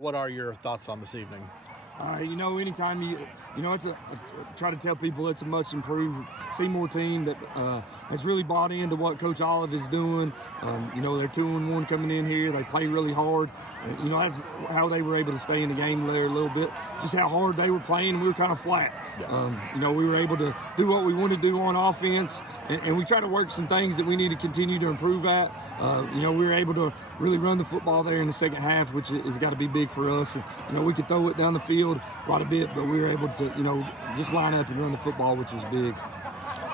What are your thoughts on this evening? Anytime I try to tell people it's a much improved Seymour team that has really bought into what Coach Olive is doing. They're 2-1 coming in here. They play really hard. That's how they were able to stay in the game there a little bit. Just how hard they were playing. We were kind of flat. Yeah. We were able to do what we wanted to do on offense, and we try to work some things that we need to continue to improve at. We were able to really run the football there in the second half, which has got to be big for us. We could throw it down the field quite a bit, but we were able to, just line up and run the football, which was big.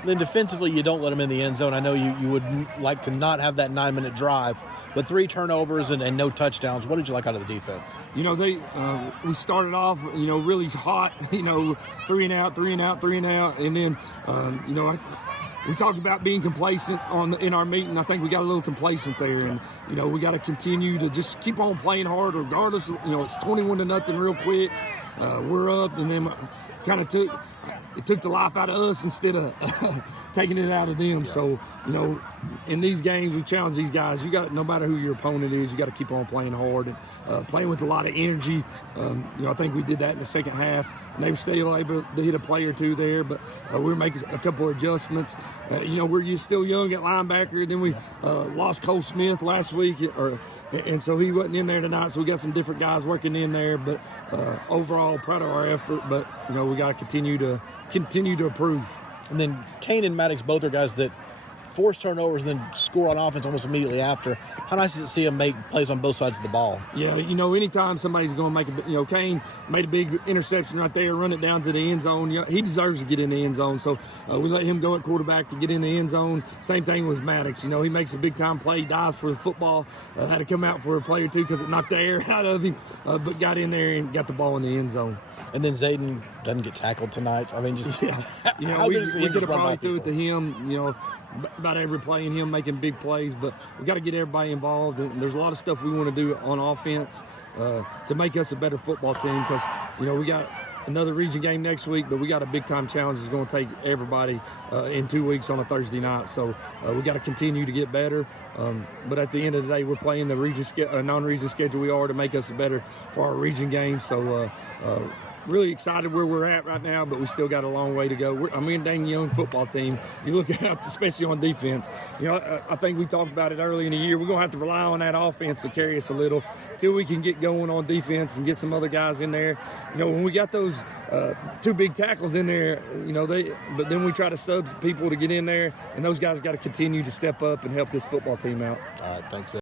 Then defensively, you don't let them in the end zone. I know you would like to not have that 9-minute drive, but 3 turnovers and no touchdowns. What did you like out of the defense? We started off, really hot, 3 and out, 3 and out, 3 and out, and then, we talked about being complacent in our meeting. I think we got a little complacent there, and we got to continue to just keep on playing hard, regardless. It's 21-0 real quick. We're up, and then kind of took the life out of us instead of taking it out of them. Yeah. So in these games, we challenge these guys. No matter who your opponent is, you got to keep on playing hard and playing with a lot of energy. I think we did that in the second half, and they were still able to hit a play or two there, but we were making a couple of adjustments. We're still young at linebacker. Then we lost Cole Smith last week, and so he wasn't in there tonight. So we got some different guys working in there, but overall proud of our effort. But we got to continue to improve. And then Kane and Maddox both are guys that force turnovers and then score on offense almost immediately after. How nice is it to see them make plays on both sides of the ball? Yeah, anytime somebody's going to make Kane made a big interception right there, run it down to the end zone. He deserves to get in the end zone, so we let him go at quarterback to get in the end zone. Same thing with Maddox. He makes a big-time play, dives for the football, had to come out for a play or two because it knocked the air out of him, but got in there and got the ball in the end zone. And then Zayden doesn't get tackled tonight. I mean, just we could have probably threw it to him, about every play and him making big plays, but we got to get everybody involved. And there's a lot of stuff we want to do on offense to make us a better football team because, we got another region game next week, but we got a big-time challenge that's going to take everybody in 2 weeks on a Thursday night. So we got to continue to get better. But at the end of the day, we're playing the non-region schedule we are to make us better for our region game. So really excited where we're at right now, but we still got a long way to go. We're a dang young football team. You look at, especially on defense. I think we talked about it early in the year. We're going to have to rely on that offense to carry us a little till we can get going on defense and get some other guys in there. When we got those 2 big tackles in there, but then we try to sub people to get in there, and those guys got to continue to step up and help this football team out. All right, thanks.